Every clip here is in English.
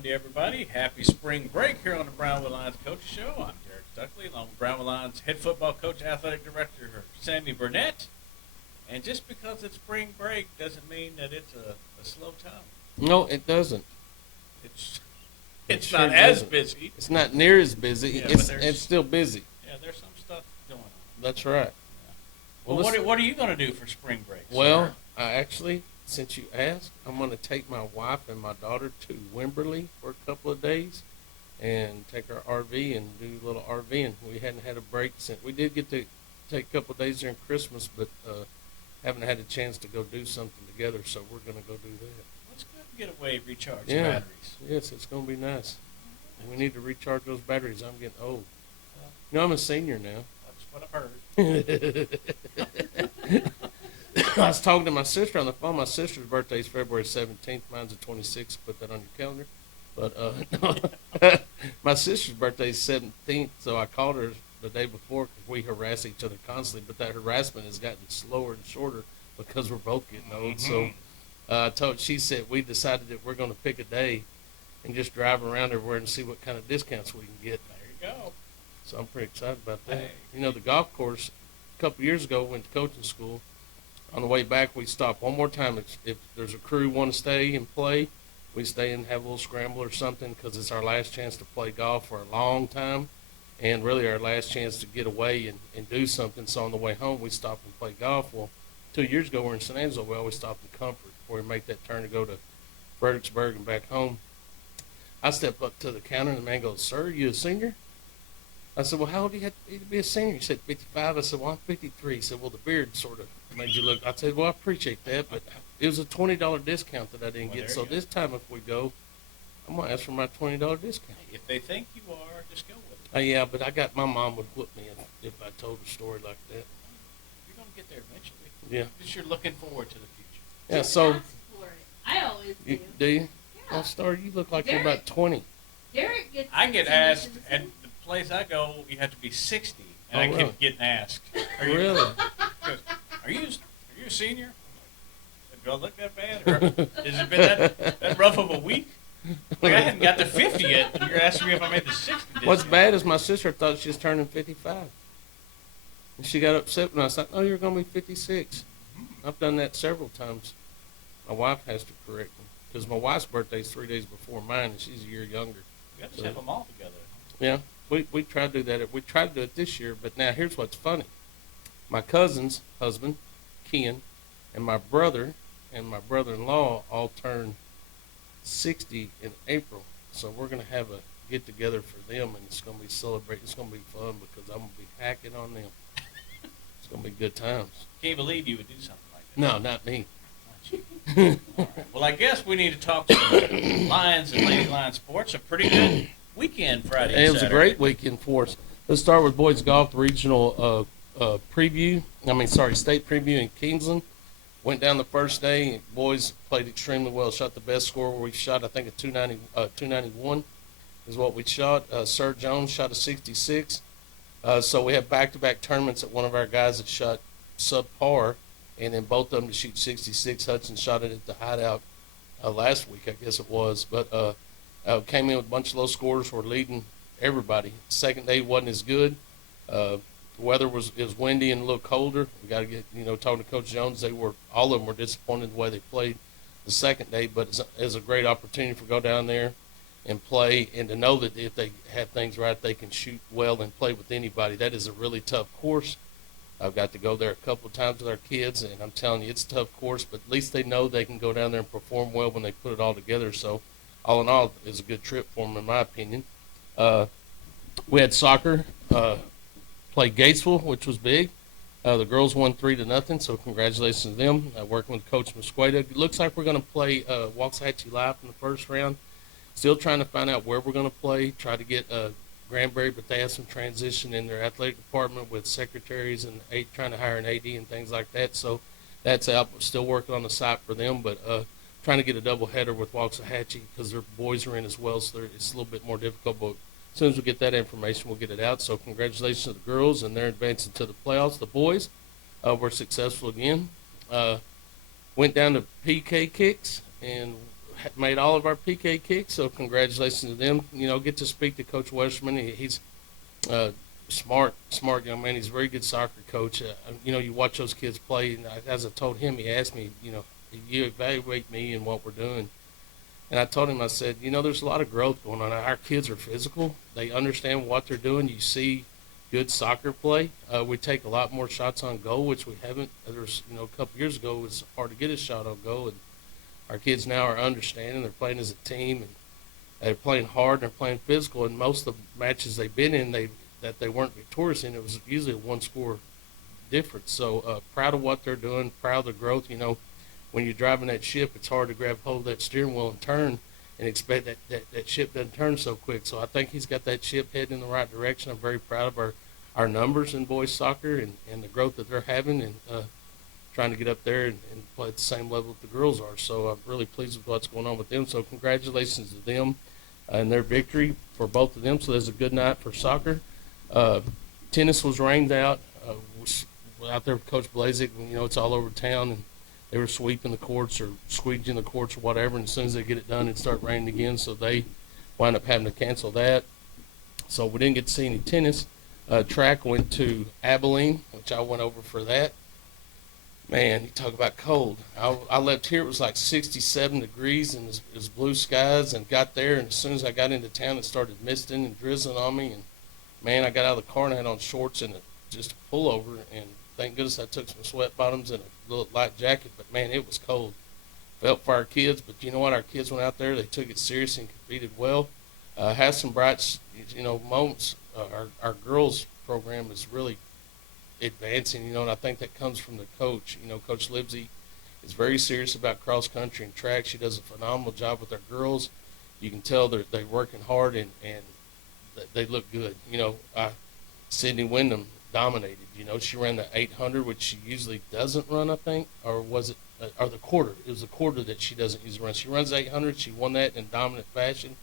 Monday, everybody. Happy spring break here on the Brownwood Lions Coach Show. I'm Derek Stuckley, along with Brownwood Lions head football coach, athletic director Sammy Burnett. And just because it's spring break doesn't mean that it's a slow time. No, it doesn't. It's sure not as doesn't. busy. It's not near as busy. Yeah, it's still busy. Yeah, there's some stuff going on. That's right. Yeah. Well, what are you going to do for spring break? Well, sir? I actually, since you asked, I'm going to take my wife and my daughter to Wimberley for a couple of days and take our RV and do a little RVing. We hadn't had a break since. We did get to take a couple of days during Christmas, but haven't had a chance to go do something together, so we're going to go do that. Let's go get away, recharge the batteries. Yes, it's going to be nice. We need to recharge those batteries. I'm getting old. You know, I'm a senior now. That's what I've heard. I was talking to my sister on the phone. My sister's birthday is February 17th. Mine's the 26th. Put that on your calendar. But my sister's birthday is 17th, so I called her the day before because we harass each other constantly. But that harassment has gotten slower and shorter because we're both getting old. Mm-hmm. So she said we decided that we're going to pick a day and just drive around everywhere and see what kind of discounts we can get. There you go. So I'm pretty excited about that. Hey. You know, the golf course, a couple of years ago, went to coaching school. On the way back, we stopped one more time. If there's a crew want to stay and play, we stay and have a little scramble or something because it's our last chance to play golf for a long time and really our last chance to get away and do something. So on the way home, we stopped and played golf. Well, 2 years ago, we're in San Angelo. We always stopped in Comfort before we make that turn to go to Fredericksburg and back home. I stepped up to the counter, and the man goes, "Sir, you a senior?" I said, "Well, how old do you have to be a senior?" He said, 55. I said, "Well, I'm 53. He said, "Well, the beard sort of made you look." I said, "Well, I appreciate that, but it was a $20 discount that I didn't get. So this time if we go, I'm going to ask for my $20 discount." If they think you are, just go with it. Yeah, but I got my mom would whoop me if I told a story like that. You're going to get there eventually. Yeah. Because you're looking forward to the future. Yeah, so. I always do. Do you? Yeah. Well, Star, you look like you're about 20. Derek gets. I get asked, at the place I go, you have to be 60, and I really? keep getting asked. Really? Are you a senior? Do I look that bad? Or has it been that rough of a week? Like, I hadn't got to 50 yet, and you're asking me if I made the 60. What's bad is my sister thought she was turning 55. And she got upset when I said, "No, you're going to be 56. I've done that several times. My wife has to correct me because my wife's birthday is 3 days before mine, and she's a year younger. You got to have them all together. Yeah, we tried to do that. We tried to do it this year, but now here's what's funny. My cousin's husband, Ken, and my brother and my brother-in-law all turned 60 in April. So we're going to have a get-together for them, and it's going to be celebrating. It's going to be fun because I'm going to be hacking on them. It's going to be good times. Can't believe you would do something like that. No, not me. All right. Well, I guess we need to talk to Lions and Lady Lions sports. A pretty good weekend Friday and It was Saturday. a great weekend for us. Let's start with boys golf regional state preview in Kingsland. Went down the first day. Boys played extremely well. Shot the best score we shot. I think a 291 is what we shot. Sir Jones shot a 66. So we have back-to-back tournaments that one of our guys had shot subpar, and then both of them to shoot 66. Hudson shot it at the hideout last week, I guess it was. But came in with a bunch of low scores. We're leading everybody. Second day wasn't as good. The weather was windy and a little colder. We got to get, talking to Coach Jones, all of them were disappointed the way they played the second day, but it's a great opportunity for go down there and play and to know that if they have things right, they can shoot well and play with anybody. That is a really tough course. I've got to go there a couple of times with our kids, and I'm telling you, it's a tough course, but at least they know they can go down there and perform well when they put it all together. So, all in all, it's a good trip for them, in my opinion. We had soccer play Gatesville, which was big. The girls won 3-0, so congratulations to them. Working with Coach Mosqueda. It looks like we're going to play Waxahachie Live in the first round. Still trying to find out where we're going to play. Try to get Granbury, but they have some transition in their athletic department with secretaries and trying to hire an AD and things like that. So that's out. We're still working on the site for them, but trying to get a doubleheader with Waxahachie because their boys are in as well, so it's a little bit more difficult. But as soon as we get that information, we'll get it out. So congratulations to the girls, and they're advancing to the playoffs. The boys were successful again. Went down to PK kicks and made all of our PK kicks, so congratulations to them. Get to speak to Coach Westerman. He's smart young man. He's a very good soccer coach. You watch those kids play, and as I told him, he asked me, you evaluate me and what we're doing. And I told him, I said, there's a lot of growth going on. Our kids are physical. They understand what they're doing. You see good soccer play. We take a lot more shots on goal, which we haven't. There's, a couple years ago, it was hard to get a shot on goal. And our kids now are understanding. They're playing as a team, and they're playing hard, and they're playing physical. And most of the matches they've been in, that they weren't victorious in, it was usually a one-score difference. So proud of what they're doing, proud of the growth. When you're driving that ship, it's hard to grab hold of that steering wheel and turn and expect that ship doesn't turn so quick. So I think he's got that ship heading in the right direction. I'm very proud of our numbers in boys soccer and the growth that they're having, and trying to get up there and play at the same level that the girls are. So I'm really pleased with what's going on with them. So congratulations to them and their victory for both of them. So there's a good night for soccer. Tennis was rained out. Was out there with Coach Blazik. It's all over town, and they were sweeping the courts or squeegeeing the courts or whatever, and as soon as they get it done, it'd start raining again, so they wind up having to cancel that. So we didn't get to see any tennis. Track went to Abilene, which I went over for that. Man, you talk about cold. I left here, it was like 67 degrees, and it was blue skies, and got there, and as soon as I got into town, it started misting and drizzling on me, and man, I got out of the car and I had on shorts and just a pullover, and thank goodness I took some sweat bottoms and a little light jacket, but man, it was cold. Felt for our kids, but you know what? Our kids went out there, they took it serious and competed well. Had some bright, moments. Our girls program is really advancing, and I think that comes from the coach. Coach Libsey is very serious about cross country and track. She does a phenomenal job with our girls. You can tell they're working hard, and they look good. Sydney Wyndham dominated. She ran the 800, which she usually doesn't run, I think, or was it, or the quarter. It was the quarter that she doesn't usually run. She runs 800. She won that in dominant fashion,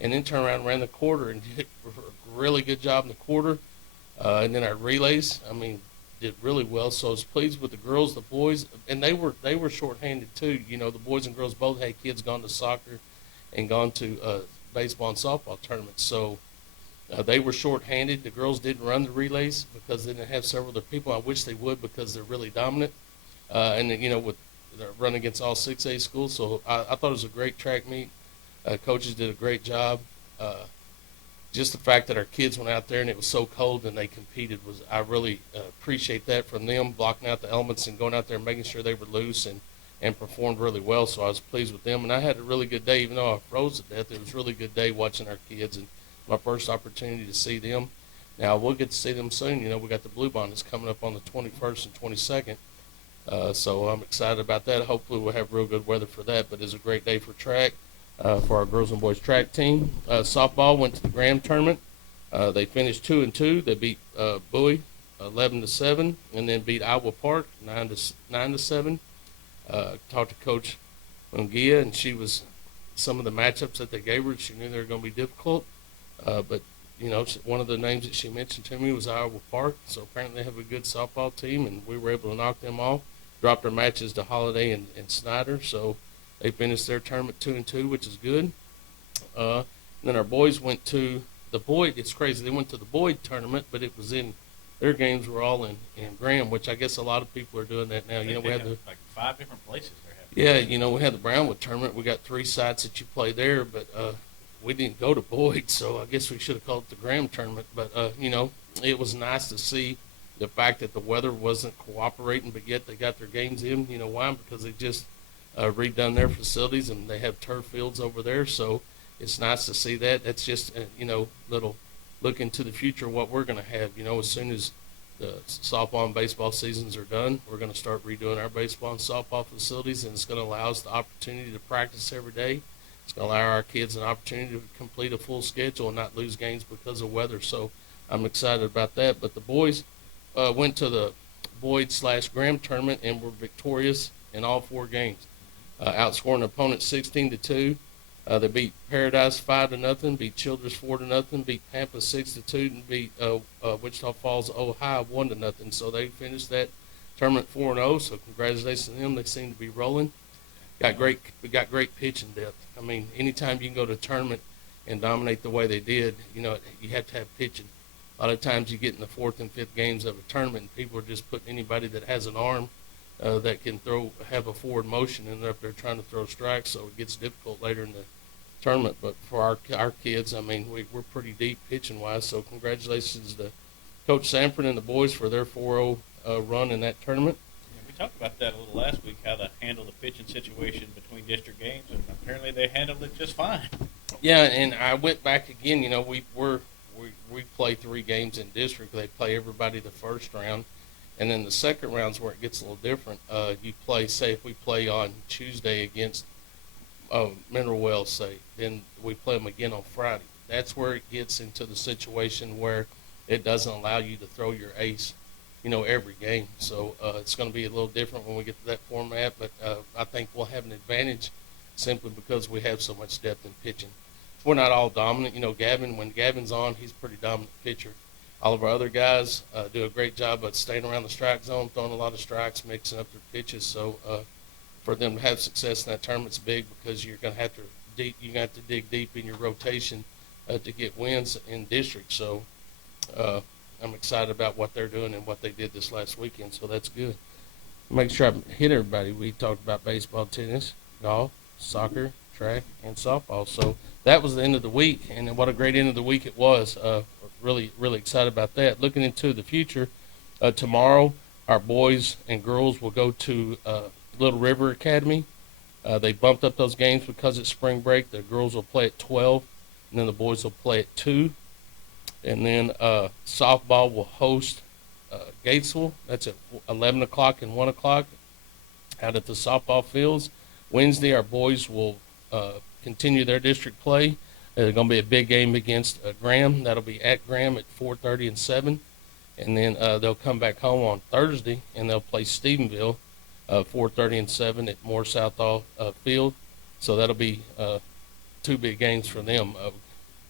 and then turned around and ran the quarter and did a really good job in the quarter. And then our relays, did really well. So I was pleased with the girls, the boys, and they were shorthanded too. The boys and girls both had kids gone to soccer and gone to baseball and softball tournaments. So they were shorthanded. The girls didn't run the relays because they didn't have several other people. I wish they would because they're really dominant. And then, with they're running against all 6A schools. So I thought it was a great track meet. Coaches did a great job. Just the fact that our kids went out there and it was so cold and they competed I really appreciate that from them, blocking out the elements and going out there and making sure they were loose and performed really well. So I was pleased with them. And I had a really good day, even though I froze to death. It was a really good day watching our kids, and my first opportunity to see them. Now, we'll get to see them soon. We got the Blue Bonnets coming up on the 21st and 22nd. So I'm excited about that. Hopefully we'll have real good weather for that. But it's a great day for track, for our girls and boys track team. Softball went to the Graham tournament. They finished 2-2. They beat Bowie 11-7, and then beat Iowa Park 9-7. Talked to Coach Mungia, and some of the matchups that they gave her, she knew they were going to be difficult. But one of the names that she mentioned to me was Iowa Park. So apparently they have a good softball team, and we were able to knock them off. Dropped our matches to Holiday and Snyder, so they finished their tournament 2-2, which is good. And then our boys went to the Boyd. It's crazy. They went to the Boyd tournament, but it was their games were all in Graham, which I guess a lot of people are doing that now. We had like 5 different places they're having. Yeah, we had the Brownwood tournament. We got 3 sites that you play there, but we didn't go to Boyd, so I guess we should have called it the Graham tournament. But, it was nice to see the fact that the weather wasn't cooperating, but yet they got their games in. You know why? Because they just redone their facilities, and they have turf fields over there. So it's nice to see that. That's just, little look into the future, what we're going to have. As soon as the softball and baseball seasons are done, we're going to start redoing our baseball and softball facilities, and it's going to allow us the opportunity to practice every day. It's going to allow our kids an opportunity to complete a full schedule and not lose games because of weather. So I'm excited about that. But the boys went to the Boyd/Graham tournament and were victorious in all 4 games, outscoring opponents 16-2. They beat Paradise 5-0, beat Childress 4-0, beat Pampa 6-2, and beat Wichita Falls Ohio 1-0. So they finished that tournament 4-0. So congratulations to them. They seem to be rolling. We got great pitching depth. I mean, anytime you can go to a tournament and dominate the way they did, you know, you have to have pitching. A lot of times you get in the fourth and fifth games of a tournament, and people are just putting anybody that has an arm that can have a forward motion, and they're up there trying to throw strikes, so it gets difficult later in the tournament. But for our kids, I mean, we're pretty deep pitching wise. So congratulations to Coach Sanford and the boys for their 4-0 run in that tournament. We talked about that a little last week, how to handle the pitching situation between district games, and apparently they handled it just fine. Yeah, and I went back again. You know, we play 3 games in district. They play everybody the first round, and then the second round's where it gets a little different. You play, say, if we play on Tuesday against Mineral Wells, say, then we play them again on Friday. That's where it gets into the situation where it doesn't allow you to throw your ace, you know, every game. So it's going to be a little different when we get to that format, but I think we'll have an advantage simply because we have so much depth in pitching. We're not all dominant. You know, when Gavin's on, he's a pretty dominant pitcher. All of our other guys do a great job of staying around the strike zone, throwing a lot of strikes, mixing up their pitches. So for them to have success in that tournament's big because you're going to have to dig deep in your rotation to get wins in district. So I'm excited about what they're doing and what they did this last weekend. So that's good. Make sure I hit everybody. We talked about baseball, tennis, golf, soccer, track, and softball. So that was the end of the week, and what a great end of the week it was. Really, really excited about that. Looking into the future, tomorrow our boys and girls will go to Little River Academy. They bumped up those games because it's spring break. The girls will play at 12, and then the boys will play at 2. And then softball will host Gatesville. That's at 11 o'clock and 1 o'clock out at the softball fields. Wednesday, our boys will continue their district play. There's going to be a big game against Graham. That'll be at Graham at 4:30 and 7. And then they'll come back home on Thursday, and they'll play Stephenville 4:30 and 7 at Moore Southall Field. So that'll be 2 big games for them.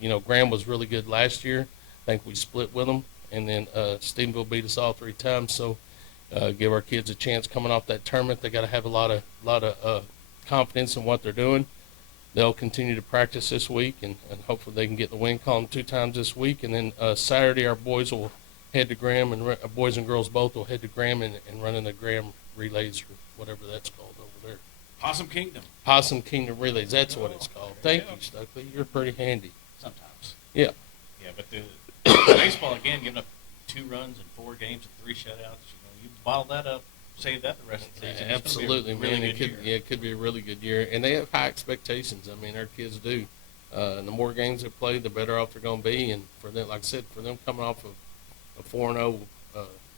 You know, Graham was really good last year. I think we split with them. And then Stephenville beat us all 3 times. So give our kids a chance coming off that tournament. They got to have a lot of confidence in what they're doing. They'll continue to practice this week, and hopefully they can get the win column 2 times this week. And then Saturday, our boys will head to Graham, and boys and girls both will head to Graham and run in the Graham relays or whatever that's called over there. Possum Kingdom. Possum Kingdom relays, that's what it's called. Thank you, Stokely. You're pretty handy. Sometimes. Yeah. Yeah, but the baseball, again, giving up 2 runs in 4 games and 3 shutouts. You know, you bottle that up, save that the rest of the season. Absolutely, man. It could be a really good year. And they have high expectations. I mean, our kids do. And the more games they play, the better off they're going to be. And for them, like I said, for them coming off of a 4-0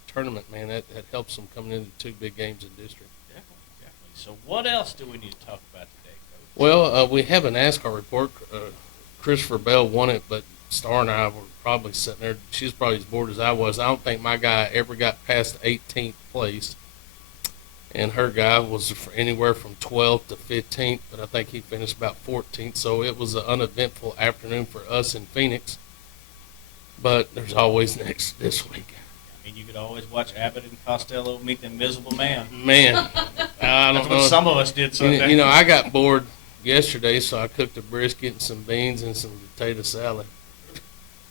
tournament, man, that helps them coming into 2 big games in district. Definitely. So what else do we need to talk about today, Coach? Well, we have an NASCAR report. Christopher Bell won it, but Star and I were probably sitting there. She's probably as bored as I was. I don't think my guy ever got past 18th place. And her guy was anywhere from 12th to 15th, but I think he finished about 14th. So it was an uneventful afternoon for us in Phoenix. But there's always this week. I mean, you could always watch Abbott and Costello meet the Invisible Man. Man, I don't That's know. what some of us did Sunday. You know, I got bored yesterday, so I cooked a brisket and some beans and some potato salad.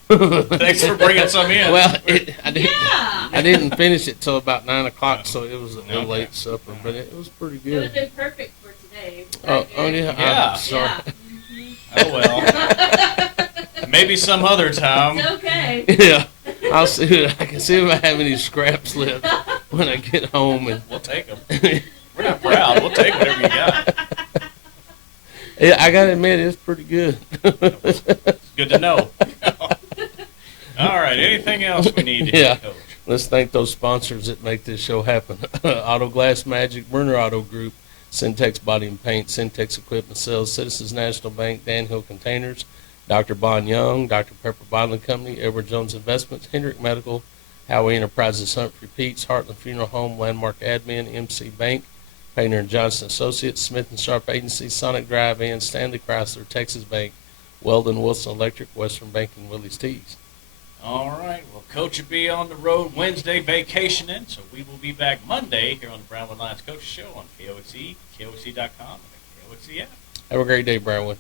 Thanks for bringing some in. Well, I didn't finish it till about 9 o'clock, so it was a late supper, but it was pretty It would good. have been perfect for today. Oh yeah. Yeah. I'm sorry. Yeah. Oh, well. Maybe some other time. It's okay. Yeah, I'll see. I can see if I have any scraps left when I get home, and We'll take them. We're not proud. We'll take whatever you got. yeah, I gotta admit it's pretty good. It's good to know. All right. Anything else we need to Yeah. do, Coach? Let's thank those sponsors that make this show happen. Auto Glass Magic, Werner Auto Group, Syntex Body and Paint, Syntex Equipment Sales, Citizens National Bank, Dan Hill Containers, Dr. Bon Young, Dr. Pepper Bottling Company, Edward Jones Investments, Hendrick Medical, Howie Enterprises, Humphrey Peets, Heartland Funeral Home, Landmark Admin, MC Bank, Painter and Johnson Associates, Smith and Sharp Agency, Sonic Drive-In, Stanley Chrysler, Texas Bank, Weldon Wilson Electric, Western Banking, Willie's Tees. All right. Well, Coach will be on the road Wednesday vacationing, so we will be back Monday here on the Brownwood Lions Coach Show on KOC, KOC.com, and the KOC app. Have a great day, Brownwood.